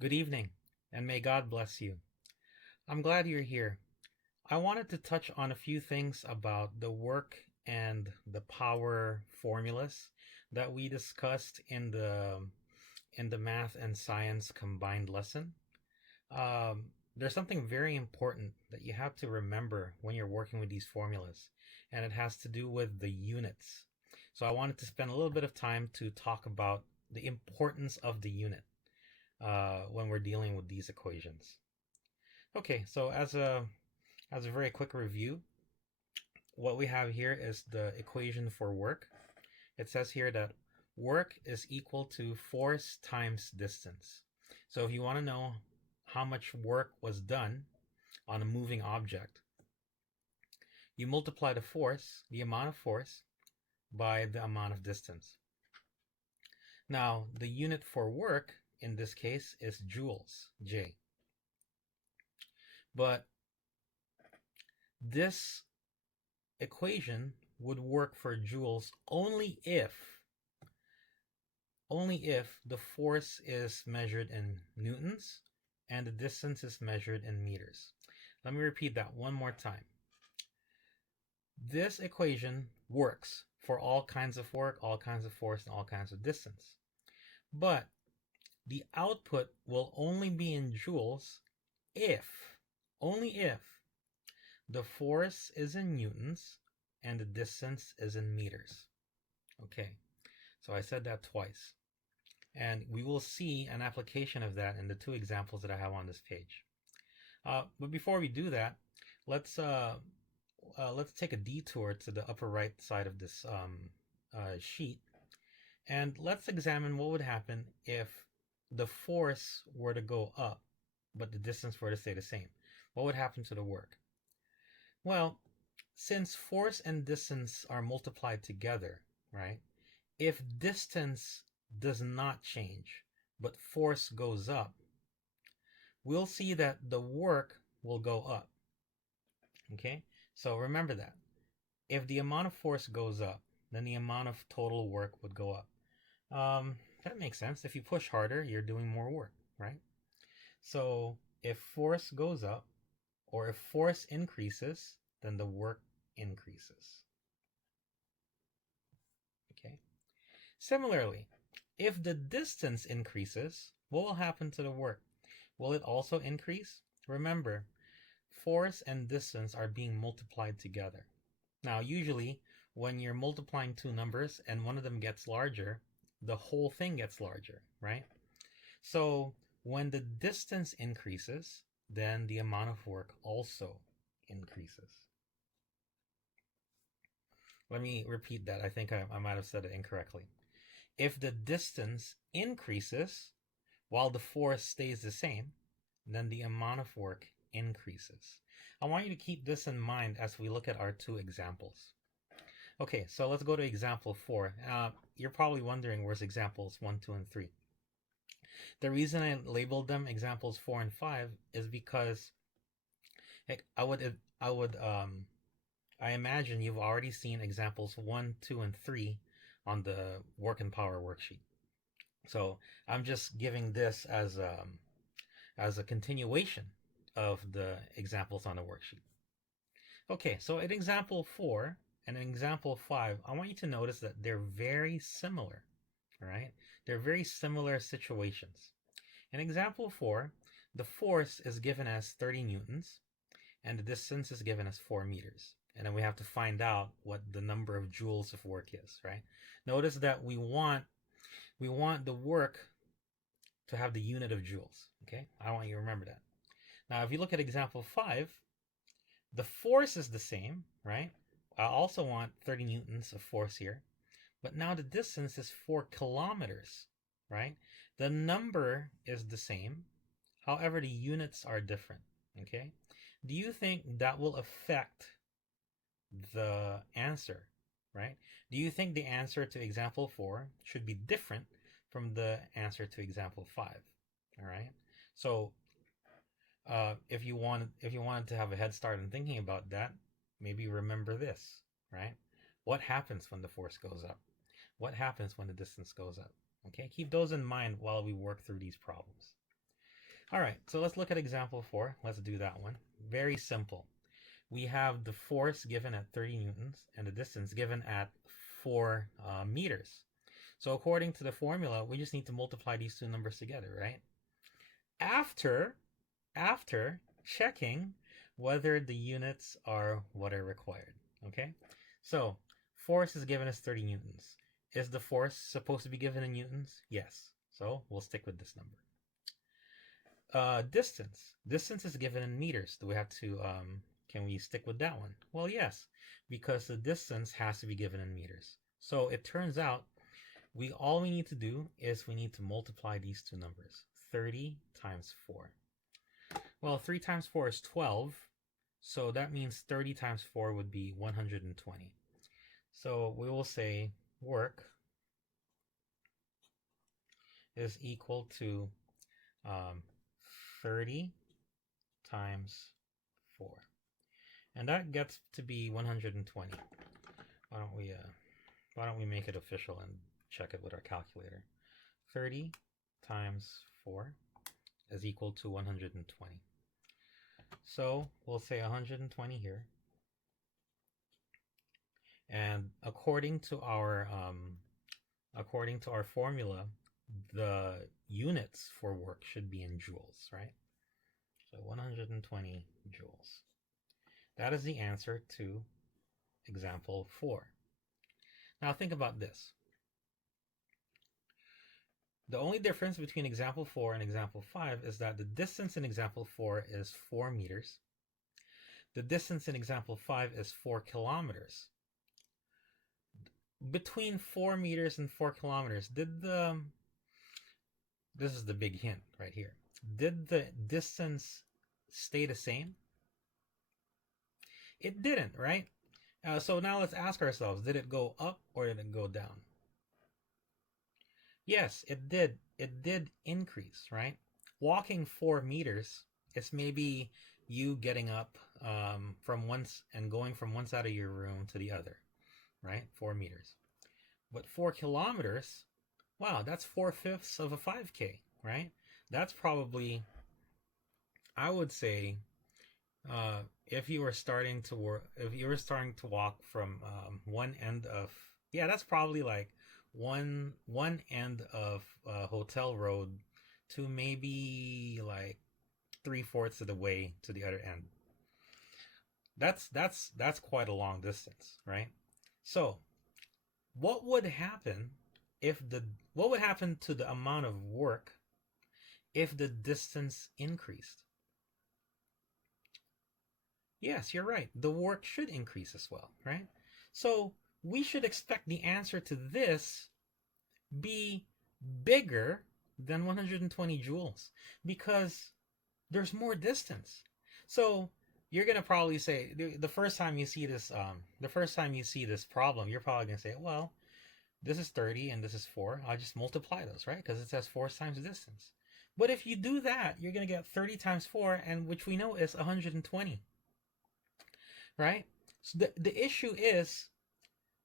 Good evening, and may God bless you. I'm glad you're here. I wanted to touch on a few things about the work and the power formulas that we discussed in the math and science combined lesson. There's something very important that you have to remember when you're working with these formulas, and it has to do with the units. So I wanted to spend a little bit of time to talk about the importance of the unit when we're dealing with these equations. Okay, so as a very quick review, what we have here is the equation for work. It says here that work is equal to force times distance. So if you want to know how much work was done on a moving object, you multiply the amount of force, by the amount of distance. Now, the unit for work in this case is joules, J. But this equation would work for joules only if the force is measured in newtons and the distance is measured in meters. Let me repeat that one more time. This equation works for all kinds of work, all kinds of force, and all kinds of distance. But the output will only be in joules only if, the force is in newtons and the distance is in meters. Okay, so I said that twice. And we will see an application of that in the two examples that I have on this page. But before we do that, let's take a detour to the upper right side of this sheet, and let's examine what would happen if the force were to go up, but the distance were to stay the same. What would happen to the work? Well, since force and distance are multiplied together, right? If distance does not change, but force goes up, we'll see that the work will go up. Okay? So remember that. If the amount of force goes up, then the amount of total work would go up. That makes sense. If you push harder, you're doing more work, right? So if force goes up, or if force increases, then the work increases. Okay. Similarly, if the distance increases, what will happen to the work? Will it also increase? Remember, force and distance are being multiplied together. Now, usually, when you're multiplying two numbers and one of them gets larger, the whole thing gets larger, right? So when the distance increases, then the amount of work also increases. Let me repeat that. I think I might have said it incorrectly. If the distance increases while the force stays the same, then the amount of work increases. I want you to keep this in mind as we look at our two examples. Okay, so let's go to example 4. You're probably wondering where's examples 1, 2, and 3. The reason I labeled them examples 4 and 5 is because I imagine you've already seen examples 1, 2, and 3 on the work and power worksheet. So I'm just giving this as a continuation of the examples on the worksheet. Okay, so in example 4 and in example 5, I want you to notice that they're very similar, right? They're very similar situations. In example 4, the force is given as 30 newtons and the distance is given as 4 meters. And then we have to find out what the number of joules of work is, right? Notice that we want the work to have the unit of joules, okay? I want you to remember that. Now, if you look at example 5, the force is the same, right? I also want 30 newtons of force here, but now the distance is 4 kilometers, right? The number is the same, however, the units are different, okay? Do you think that will affect the answer, right? Do you think the answer to example 4 should be different from the answer to example 5? All right. So if you wanted to have a head start in thinking about that, maybe remember this, right? What happens when the force goes up? What happens when the distance goes up? Okay, keep those in mind while we work through these problems. All right, so let's look at example 4. Let's do that one. Very simple. We have the force given at 30 newtons and the distance given at 4 meters. So according to the formula, we just need to multiply these two numbers together, right? After checking whether the units are what are required. Okay, so force is given as 30 newtons. Is the force supposed to be given in newtons? Yes. So we'll stick with this number. Distance is given in meters. Do we have to can we stick with that one? Well, yes, because the distance has to be given in meters. So it turns out all we need to do is we need to multiply these two numbers. 30 times 4. Well, 3 times 4 is 12, so that means 30 times 4 would be 120. So we will say work is equal to 30 times 4. And that gets to be 120. Why don't we make it official and check it with our calculator? 30 times 4 is equal to 120. So we'll say 120 here. And according to our formula, the units for work should be in joules, right? So 120 joules. That is the answer to example 4. Now think about this. The only difference between example 4 and example 5 is that the distance in example 4 is 4 meters. The distance in example 5 is 4 kilometers. Between 4 meters and 4 kilometers, this is the big hint right here. Did the distance stay the same? It didn't, right? So now let's ask ourselves, did it go up or did it go down? Yes, it did. It did increase, right? Walking 4 meters is maybe you getting up from once and going from one side of your room to the other, right? 4 meters. But 4 kilometers, wow, that's 4/5 of a 5K, right? That's probably, I would say, if you were starting to walk from one end of, yeah, that's probably like one end of Hotel Road to maybe like 3/4 of the way to the other end. That's quite a long distance, right? So what would happen what would happen to the amount of work if the distance increased? Yes, you're right. The work should increase as well, right? So we should expect the answer to this be bigger than 120 joules because there's more distance. So you're gonna probably say the first time you see this problem, you're probably gonna say, well, this is 30 and this is 4. I'll just multiply those, right? Because it says 4 times the distance. But if you do that, you're gonna get 30 times 4, and which we know is 120, right? So the issue is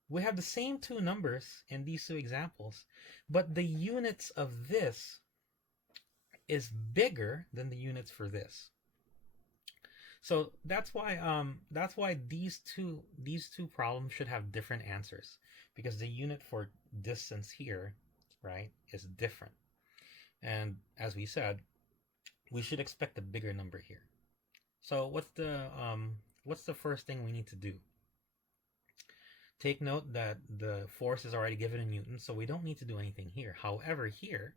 we have the same two numbers in these two examples, but the units of this is bigger than the units for this. So that's why these two problems should have different answers, because the unit for distance here, right, is different. And as we said, we should expect a bigger number here. So what's the first thing we need to do? Take note that the force is already given in newtons, so we don't need to do anything here. However, here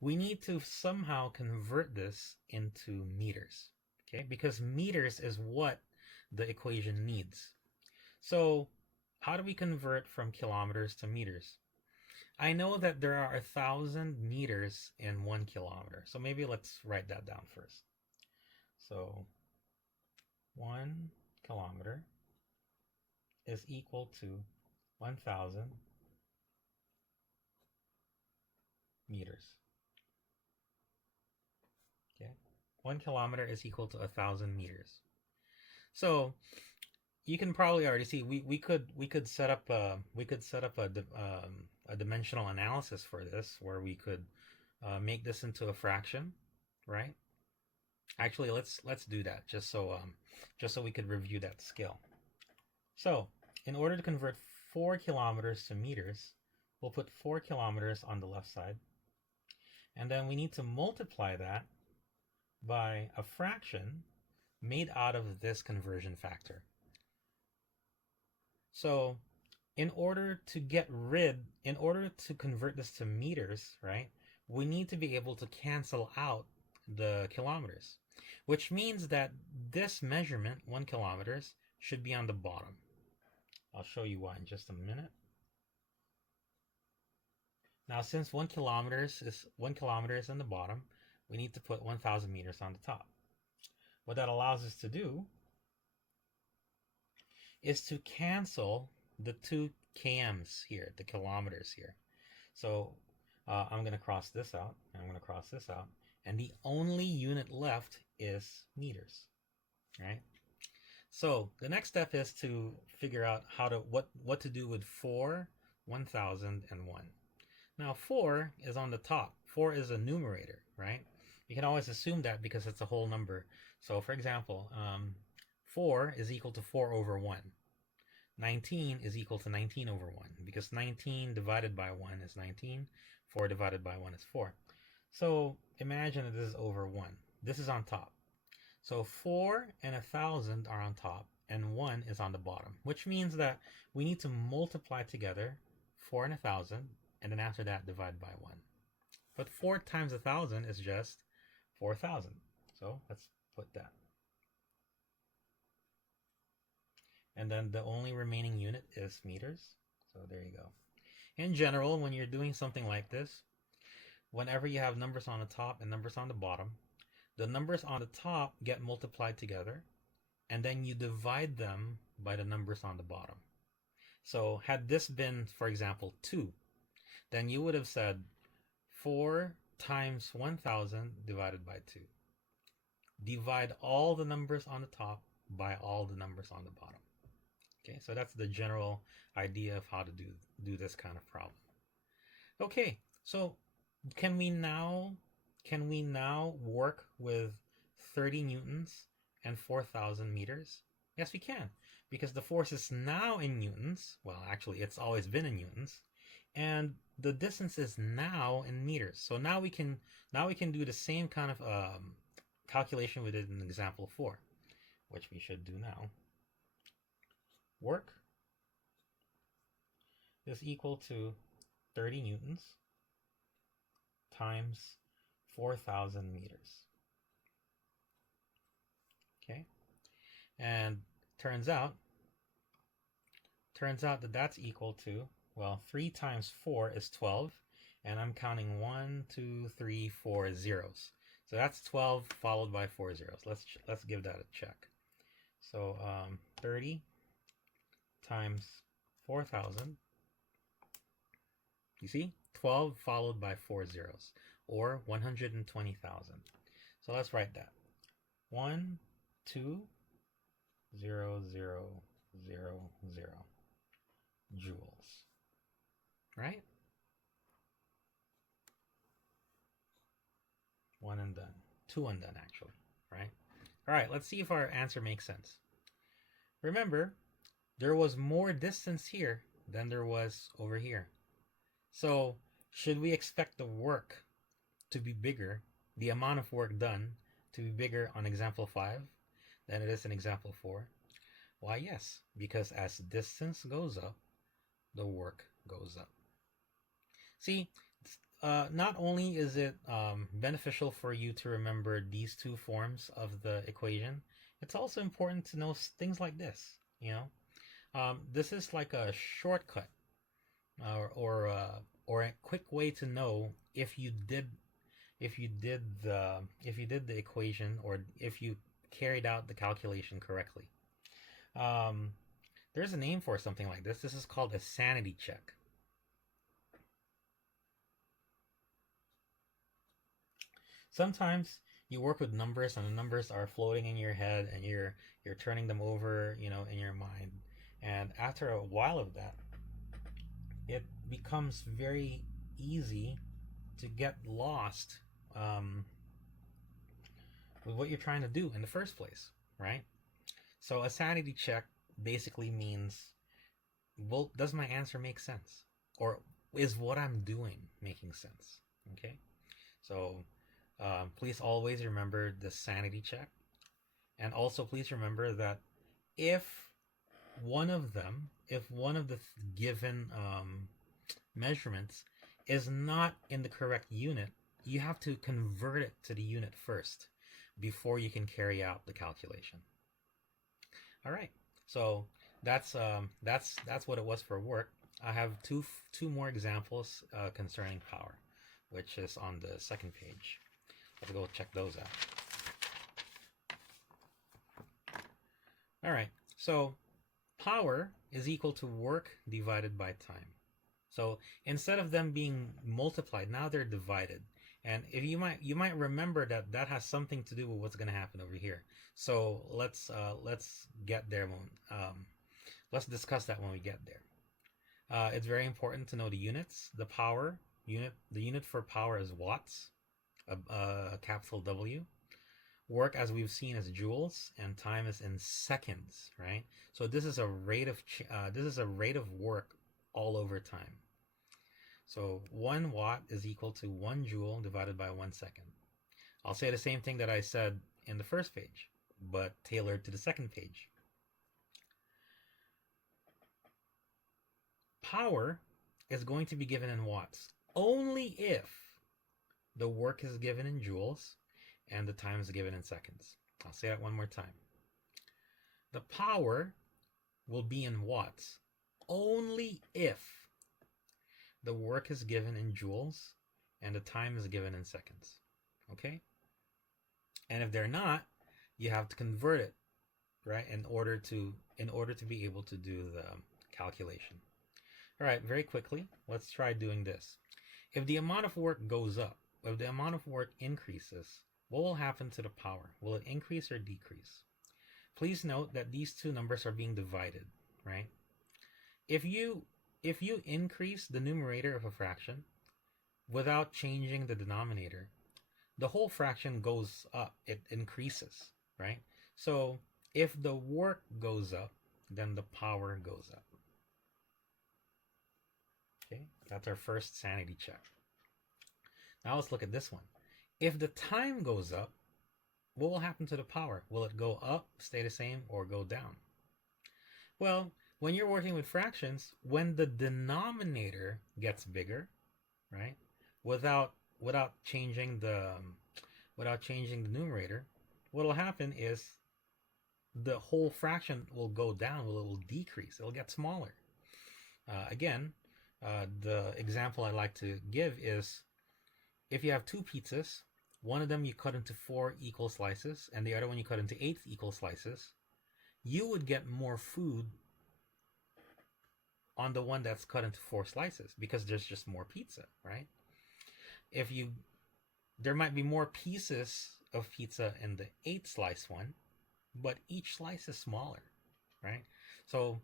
we need to somehow convert this into meters, okay? Because meters is what the equation needs. So how do we convert from kilometers to meters? I know that there are 1,000 meters in 1 kilometer. So maybe let's write that down first. So 1 kilometer is equal to 1,000 meters. Okay, 1 kilometer is equal to 1,000 meters. So you can probably already see we could set up a dimensional analysis for this, where we could make this into a fraction, right? Actually, let's do that just so we could review that skill. So, in order to convert 4 kilometers to meters, we'll put 4 kilometers on the left side, and then we need to multiply that by a fraction made out of this conversion factor. So, in order to convert this to meters, right, we need to be able to cancel out the kilometers, which means that this measurement, 1 kilometers, should be on the bottom. I'll show you why in just a minute. Now, since 1 kilometer is on the bottom, we need to put 1,000 meters on the top. What that allows us to do is to cancel the 2 kms here, the kilometers here. So I'm going to cross this out, and I'm going to cross this out, and the only unit left is meters, right? So the next step is to figure out what to do with 4, 1,000, and 1. Now 4 is on the top. 4 is a numerator, right? You can always assume that because it's a whole number. So for example, 4 is equal to 4 over 1. 19 is equal to 19 over 1, because 19 divided by 1 is 19. 4 divided by 1 is 4. So imagine that this is over 1. This is on top. So 4 and 1,000 are on top, and 1 is on the bottom, which means that we need to multiply together 4 and 1,000, and then after that divide by 1. But 4 times 1,000 is just 4,000. So let's put that. And then the only remaining unit is meters. So there you go. In general, when you're doing something like this, whenever you have numbers on the top and numbers on the bottom, the numbers on the top get multiplied together, and then you divide them by the numbers on the bottom. So had this been, for example, 2, then you would have said 4 times 1,000 divided by 2. Divide all the numbers on the top by all the numbers on the bottom. Okay, so that's the general idea of how to do this kind of problem. Okay, so can we now work with 30 newtons and 4,000 meters? Yes, we can, because the force is now in newtons. Well, actually, it's always been in newtons, and the distance is now in meters. So now we can do the same kind of calculation we did in example 4, which we should do now. Work is equal to 30 newtons times 4,000 meters. Okay, and turns out that that's equal to, well, 3 times 4 is 12, and I'm counting 1, 2, 3, 4 zeros. So that's 12 followed by 4 zeros. Let's give that a check. So 30 times 4,000. You see? 12 followed by 4 zeros, or 120,000. So let's write that. 1, 2, 0, 0, 0, 0 joules. Right? 1 and done. 2 and done, actually. Right? All right, let's see if our answer makes sense. Remember, there was more distance here than there was over here. So, should we expect the work to be bigger, the amount of work done to be bigger on example 5 than it is in example 4? Why, yes, because as distance goes up, the work goes up. See, not only is it beneficial for you to remember these two forms of the equation, it's also important to know things like this, you know. This is like a shortcut or a quick way to know if you did the equation, or if you carried out the calculation correctly. There's a name for something like this. This is called a sanity check. Sometimes you work with numbers and the numbers are floating in your head and you're turning them over, you know, in your mind. And after a while of that, it becomes very easy to get lost with what you're trying to do in the first place, right? So a sanity check basically means, well, does my answer make sense? Or is what I'm doing making sense? Okay? So please always remember the sanity check. And also please remember that if if one of the given measurements is not in the correct unit, you have to convert it to the unit first before you can carry out the calculation. All right, so that's what it was for work. I have two more examples concerning power, which is on the second page. Let's go check those out. All right, so power is equal to work divided by time. So instead of them being multiplied, now they're divided. And if you might remember that that has something to do with what's going to happen over here. So let's get there. Let's discuss that when we get there. It's very important to know the units. The unit for power is watts, a capital W. Work, as we've seen, is joules, and time is in seconds, right? So this is a rate of work all over time. So 1 watt is equal to 1 joule divided by 1 second. I'll say the same thing that I said in the first page, but tailored to the second page. Power is going to be given in watts only if the work is given in joules and the time is given in seconds. I'll say that one more time. The power will be in watts only if the work is given in joules and the time is given in seconds. Okay? And if they're not, you have to convert it, right, in order to be able to do the calculation. All right, very quickly, let's try doing this. If the amount of work goes up, if the amount of work increases, what will happen to the power? Will it increase or decrease? Please note that these two numbers are being divided, right? If you increase the numerator of a fraction without changing the denominator, the whole fraction goes up. It increases, right? So if the work goes up, then the power goes up. Okay, that's our first sanity check. Now let's look at this one. If the time goes up, what will happen to the power? Will it go up, stay the same, or go down? Well, when you're working with fractions, when the denominator gets bigger, right, without changing the numerator, what will happen is the whole fraction will go down. It will decrease. It will get smaller. Again, the example I like to give is if you have two pizzas, one of them you cut into 4 equal slices, and the other one you cut into 8 equal slices, you would get more food on the one that's cut into 4 slices because there's just more pizza, right? There might be more pieces of pizza in the 8 slice one, but each slice is smaller, right? So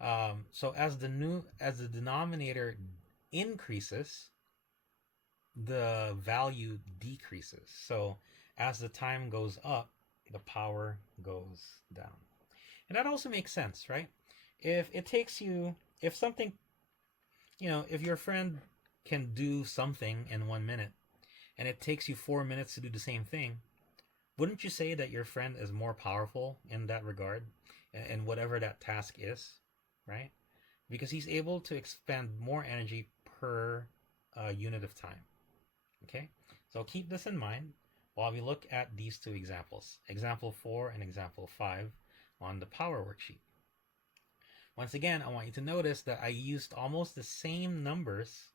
as the denominator increases, the value decreases. So as the time goes up, the power goes down. And that also makes sense, right? If your friend can do something in 1 minute and it takes you 4 minutes to do the same thing, wouldn't you say that your friend is more powerful in that regard, in whatever that task is, right? Because he's able to expend more energy per unit of time. Okay, so keep this in mind while we look at these two examples, example 4 and example 5 on the power worksheet. Once again, I want you to notice that I used almost the same numbers,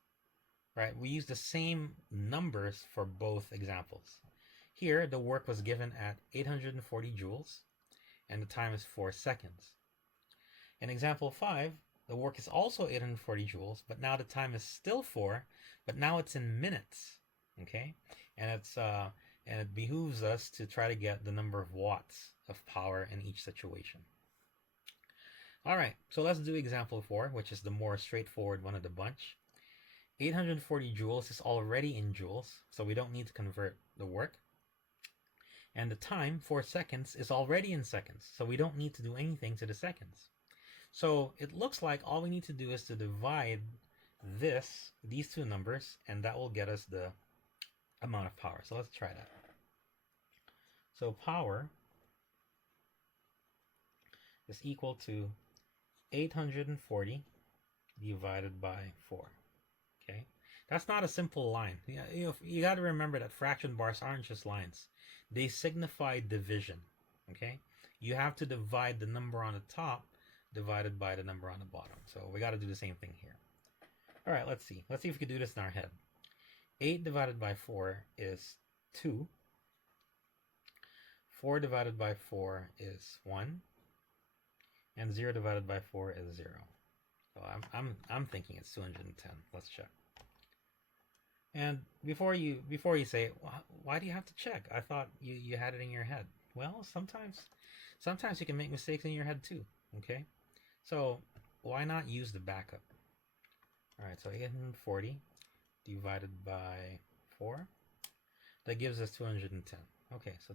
right? We used the same numbers for both examples. Here, the work was given at 840 joules, and the time is 4 seconds. In example 5, the work is also 840 joules, but now the time is still 4, but now it's in minutes. Okay, and it behooves us to try to get the number of watts of power in each situation. All right, so let's do example 4, which is the more straightforward one of the bunch. 840 joules is already in joules, so we don't need to convert the work. And the time, 4 seconds, is already in seconds. So we don't need to do anything to the seconds. So it looks like all we need to do is to divide these two numbers, and that will get us the amount of power. So let's try that. So power is equal to 840 divided by 4. Okay, that's not a simple line. You got to remember that fraction bars aren't just lines. They signify division. Okay, you have to divide the number on the top divided by the number on the bottom. So we got to do the same thing here. All right, let's see. Let's see if we can do this in our head. 8 divided by 4 is 2. 4 divided by 4 is 1. And 0 divided by 4 is 0. So I'm thinking it's 210. Let's check. And before you say, why do you have to check? I thought you had it in your head. Well, sometimes you can make mistakes in your head too. Okay, so why not use the backup? All right, so 840 divided by 4, that gives us 210. Okay, so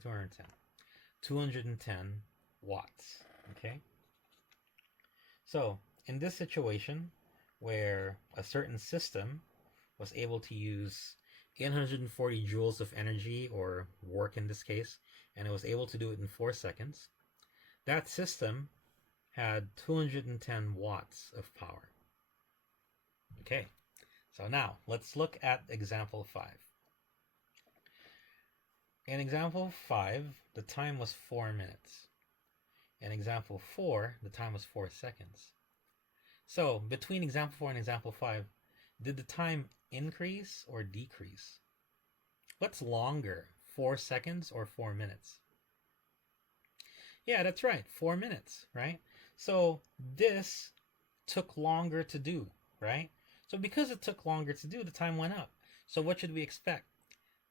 210 watts. Okay, so in this situation where a certain system was able to use 840 joules of energy, or work in this case, and it was able to do it in 4 seconds, that system had 210 watts of power. Okay, so now let's look at example 5. In example 5, the time was 4 minutes. In example 4, the time was 4 seconds. So between example 4 and example 5, did the time increase or decrease? What's longer, 4 seconds or 4 minutes? Yeah, that's right, 4 minutes, right? So this took longer to do, right? So because it took longer to do, the time went up. So what should we expect?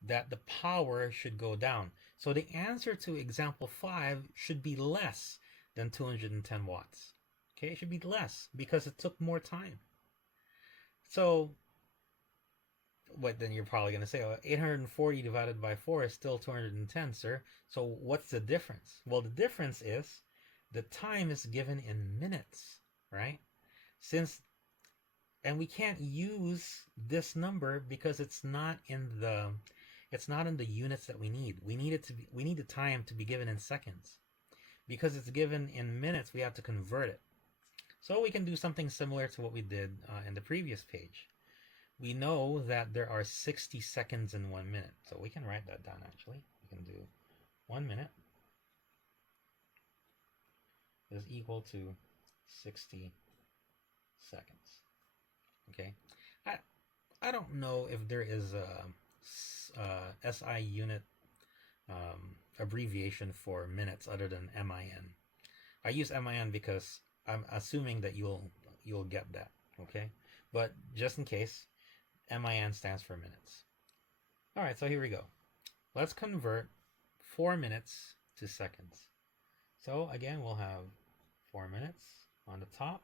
That the power should go down. So the answer to example 5 should be less than 210 watts. Okay, it should be less because it took more time. So, then you're probably going to say, 840 divided by 4 is still 210, sir. So what's the difference? Well, the difference is the time is given in minutes, right? And we can't use this number because it's not in the units that we need. We need the time to be given in seconds. Because it's given in minutes, we have to convert it. So we can do something similar to what we did in the previous page. We know that there are 60 seconds in 1 minute. So we can write that down actually. We can do 1 minute is equal to 60 seconds. Okay. I don't know if there is a SI unit abbreviation for minutes other than MIN. I use MIN because I'm assuming that you'll get that, okay? But just in case, MIN stands for minutes. All right, so here we go. Let's convert 4 minutes to seconds. So again, we'll have 4 minutes on the top,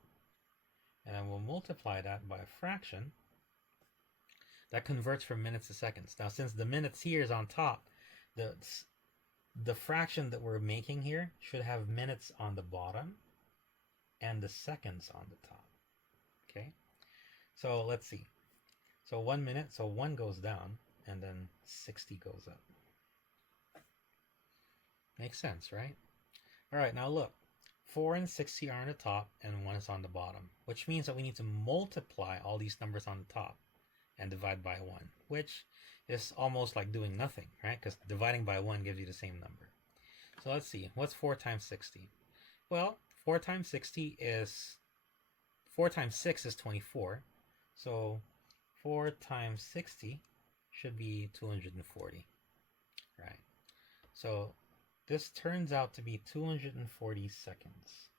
and then we'll multiply that by a fraction that converts from minutes to seconds. Now, since the minutes here is on top, the fraction that we're making here should have minutes on the bottom and the seconds on the top. Okay, so let's see. So 1 minute, so 1 goes down, and then 60 goes up. Makes sense, right? All right, now look. 4 and 60 are on the top, and 1 is on the bottom, which means that we need to multiply all these numbers on the top and divide by 1, which is almost like doing nothing, right? Because dividing by 1 gives you the same number. So let's see. What's 4 times 60? Well, 4 times 60 is... 4 times 6 is 24. So 4 times 60 should be 240, right? So this turns out to be 240 seconds.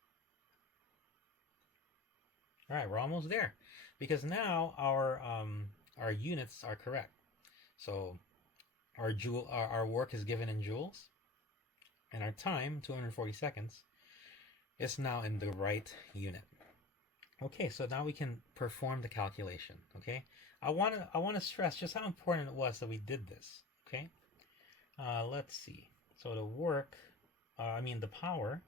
All right, we're almost there because now our units are correct. So our work is given in joules, and our time, 240 seconds, is now in the right unit. Okay, so now we can perform the calculation. Okay, I want to stress just how important it was that we did this. Okay, let's see. So the work, the power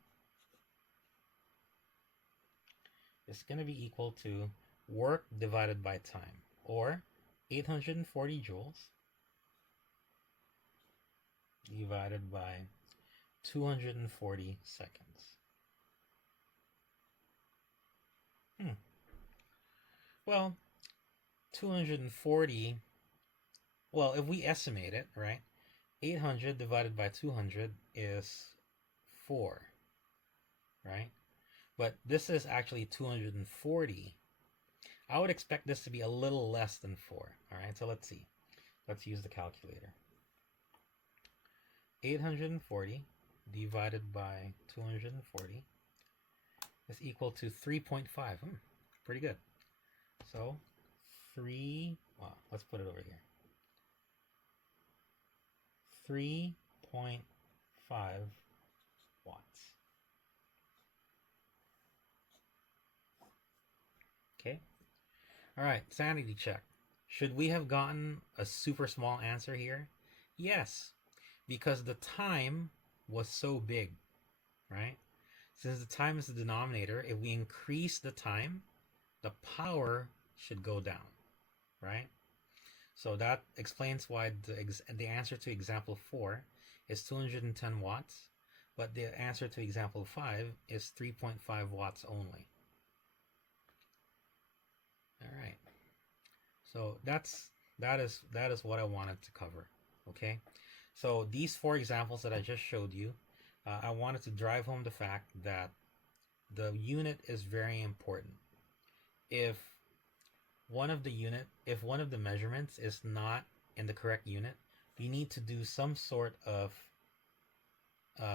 is going to be equal to work divided by time, or 840 joules divided by 240 seconds. Well, 240, well, if we estimate it, right, 800 divided by 200 is 4, right? But this is actually 240. I would expect this to be a little less than 4, all right? So let's see. Let's use the calculator. 840 divided by 240 is equal to 3.5. Pretty good. So let's put it over here. 3.5 watts. Okay. All right, sanity check. Should we have gotten a super small answer here? Yes, because the time was so big, right? Since the time is the denominator, if we increase the time, the power should go down, right? So that explains why the answer to example 4 is 210 watts, but the answer to example 5 is 3.5 watts only. All right. So that is what I wanted to cover. Okay. So these 4 examples that I just showed you, I wanted to drive home the fact that the unit is very important. If one of the measurements is not in the correct unit, we need to do some sort of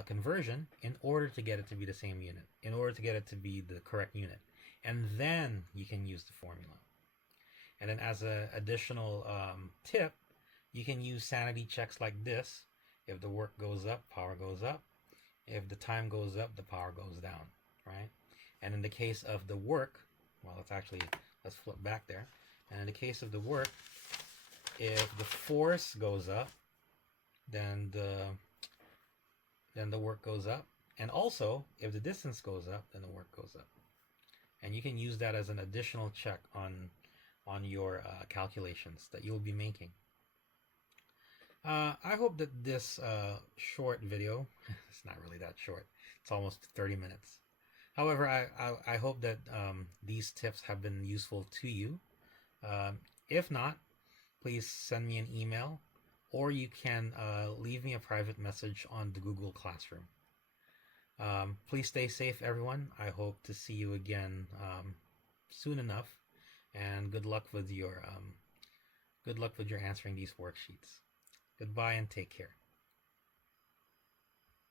conversion in order to get it to be the same unit, in order to get it to be the correct unit. And then you can use the formula. And then as an additional tip, you can use sanity checks like this. If the work goes up, power goes up. If the time goes up, the power goes down, right? And in the case of the work, well, let's flip back there. And in the case of the work, if the force goes up, then the work goes up. And also, if the distance goes up, then the work goes up. And you can use that as an additional check on your calculations that you'll be making. I hope that this short video, it's not really that short, it's almost 30 minutes. However, I hope that these tips have been useful to you. If not, please send me an email, or you can leave me a private message on the Google Classroom. Please stay safe, everyone. I hope to see you again soon enough, and good luck with your answering these worksheets. Goodbye and take care.